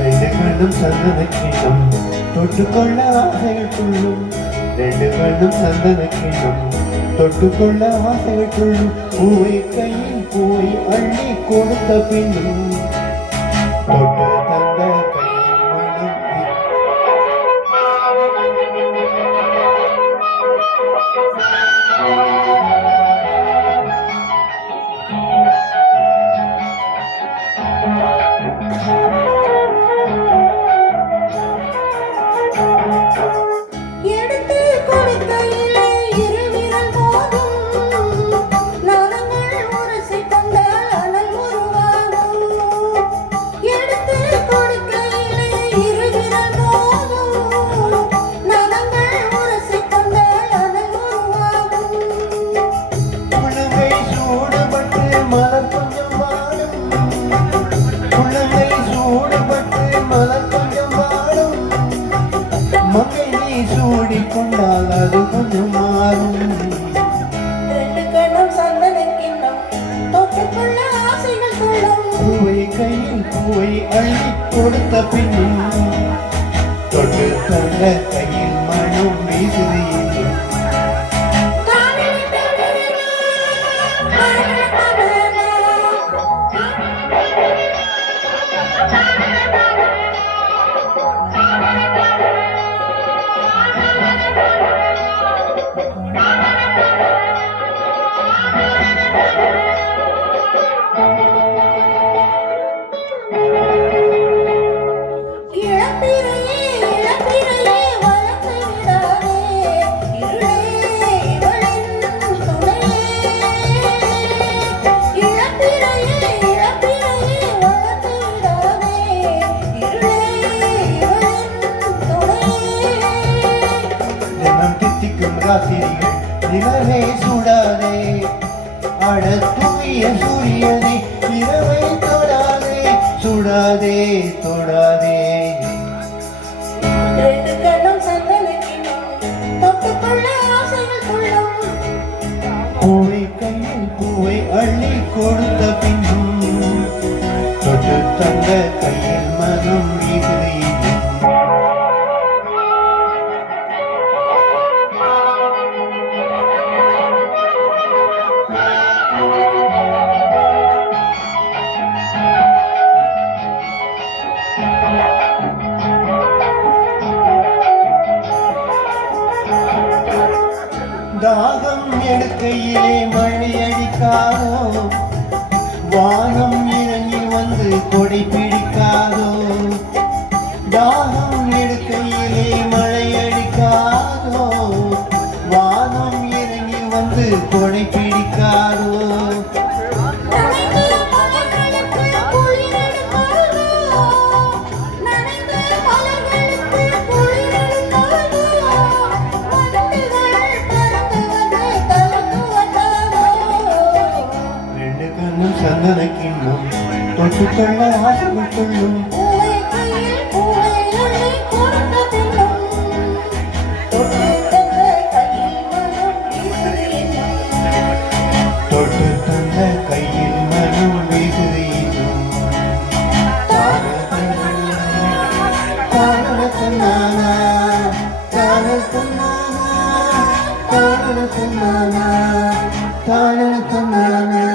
ரெண்டு கண்ணும் சந்தன கிண்ணம் தொட்டுக்கொள்ள ஆசைகள் துள்ளும். ரெண்டு கண்ணும் சந்தன கிண்ணம் தொட்டுக்கொள்ள ஆசைகள் துள்ளும். பூவை கையில் பூவை அள்ளி கொடுத்த பின்னும் தொட்டு தந்த கையில் மனம் சூடிக்கொண்டால் அது கொஞ்சம் மாறும். ரெண்டு கண்ணும் சந்தன கிண்ணம் தொட்டுக்கொள்ள ஆசைகள் துள்ளும். பூவை கையில் பூவை அள்ளி கொடுத்த பின்னும் தொட்டு தந்த கையில் மனம் வீசுது. ராத்திரிகள் நிலவே சுடாதே, அட தூய சூரியனை இரவை தொடாதே, சுடாதே தொடாதே. ரெண்டு கண்ணும் சந்தன கிண்ணம் தொட்டுக்கொள்ள ஆசைகள் துள்ளும். பூவை கையில் பூவை அள்ளி கொடுத்த பின்னும் தொட்டு தந்த கையில் மனம் வீசுது. தாகம் எடுக்கையிலே மழை அடிக்காதோ, வானம் இறங்கி வந்து கொடை பிடிக்காதோ. தாகம் எடுக்கையிலே மழை அடிக்காதோ, வானம் இறங்கி வந்து கொடை பிடிக்காதோ. சந்தன கிண்ணம் தொட்டுக்கொள்ள ஆசைகள் துள்ளும். பூவை கையில் பூவை அள்ளி கொடுத்த பின்னும் தொட்டு தந்த கையில் மனம் வீசுது. தொட்டு தந்த கையில் மனம் வீசுது. தான தன்னானா தான தன்னானா தான தன்னானா தான தன்னானா.